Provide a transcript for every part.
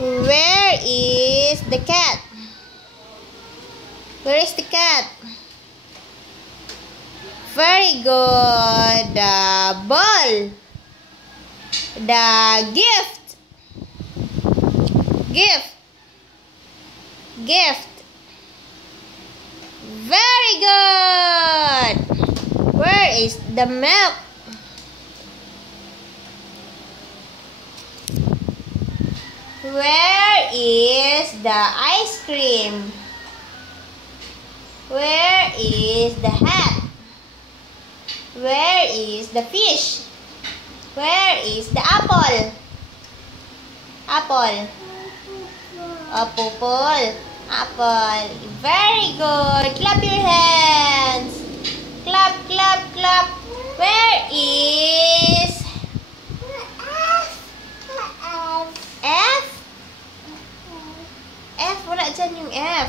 Where is the cat? Where is the cat? Very good. The ball. The gift. Gift. Gift. Very good. Where is the milk? Where is the ice cream? Where is the hat? Where is the fish? Where is the apple? Apple. Apple. Apple. Very good. Clap your hands. Clap, clap, clap. Where is F? F, wala dyan yung F.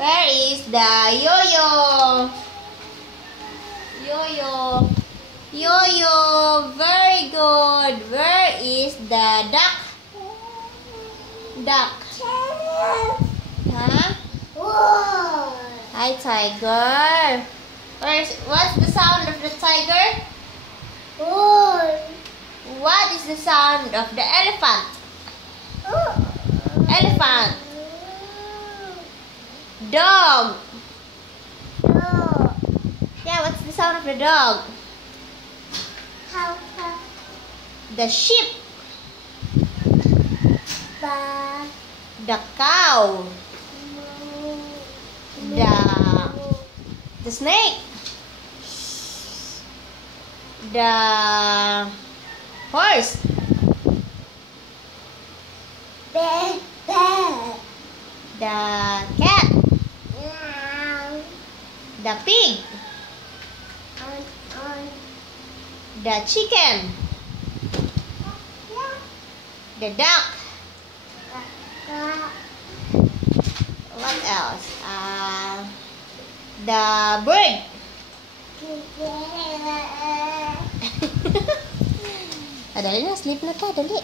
Where is the yo-yo? Yo-yo. Yo-yo. Very good. Where is the duck? Duck. Huh? Hi, tiger. What's the sound of the tiger? What is the sound of the elephant? Elephant. Dog. Yeah, what's the sound of the dog? The sheep. The cow. The snake. The horse. The cat. The pig. The chicken. The duck. What else? The bird. Dali na, sleep na ta, dali.